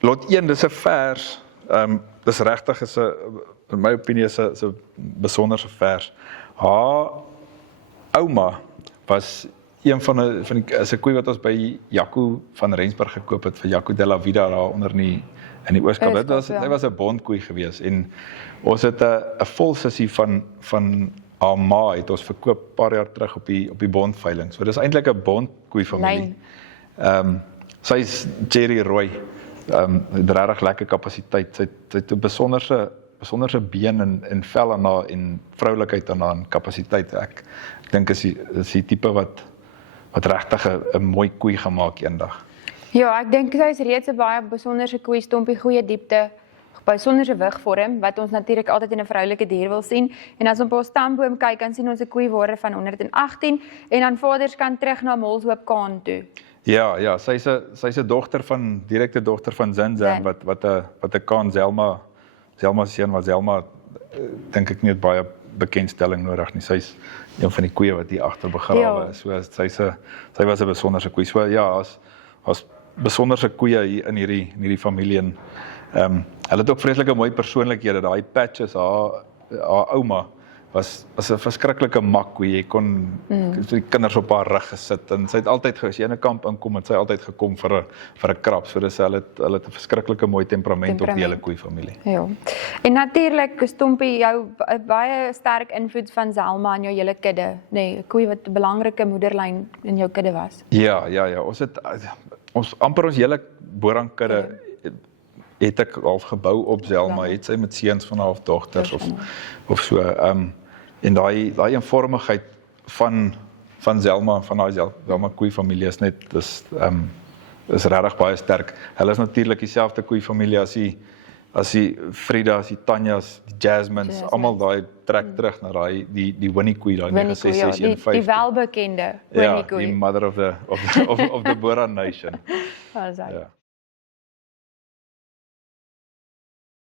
Lot 1, dis 'n vers, dis regtig is 'n, in my opinie is 'n besonderse vers. Haar ouma was een van die is 'n koei wat ons by Jaco van Rensburg gekoop het, vir Jaco de la Vida daar onder in die Ooskaap. Hy was 'n bondkoei gewees en ons het 'n vol sissie van haar ma het ons verkoop paar jaar terug op die bondveiling. So dis eintlik 'n bondkoei familie. Sy is Jerry Roy. Het regtig lekker kapasiteit. Sy het 'n besonderse been en vel aan haar en vroulikheid aan haar en kapasiteit. Ek dink is die tipe wat regtig 'n mooi koei gemaak eendag. Ja, ek dink sy is reeds 'n baie besonderse koei, stompie, goeie diepte, besonderse wigvorm, wat ons natuurlik altyd in 'n vroulike dier wil sien. En as ons op ons stamboom kyk, dan sien ons 'n koeiwaarde van 118 en dan vaderskant terug na Molshoop Kaan toe. Ja, sy's 'n direkte dogter van Zin, wat 'n Kaan Zelma seun was. Zelma dink ek nie het baie bekendstelling nodig nie. Sy's een van die koeie wat hier agter begrawe is. So sy was 'n besonderse koei. So ja, as besonderse koeie hier in hierdie familie en hulle het ook vreeslike mooi persoonlikhede. Daai Patches, haar ouma was 'n verskriklike makkoei. Jy kon die kinders op haar rug gesit en sy het altyd as jy in 'n kamp inkom het sy altyd gekom vir 'n krap. So dis hulle het 'n verskriklike mooi temperament op die hele koei familie. Ja. En natuurlik Stompie, jou baie sterk invloed van Zelma in jou hele kudde, nee, 'n koei wat 'n belangrike moederlyn in jou kudde was. Ja, ons amper ons hele Borang kudde het ek half gebou op Zelma, het sy met seuns van haar of dogters of so. En daai eenvormigheid van Zelma en van daai Zelma koei familie is net is regtig baie sterk. Hulle is natuurlik dieselfde koei familie as die Fridas, die Tanjas, die Jasmines, almal daai trek terug na die Winnie koei daai 9615. Die welbekende Winnie koei. Ja, die mother of the Boran nation. Ja.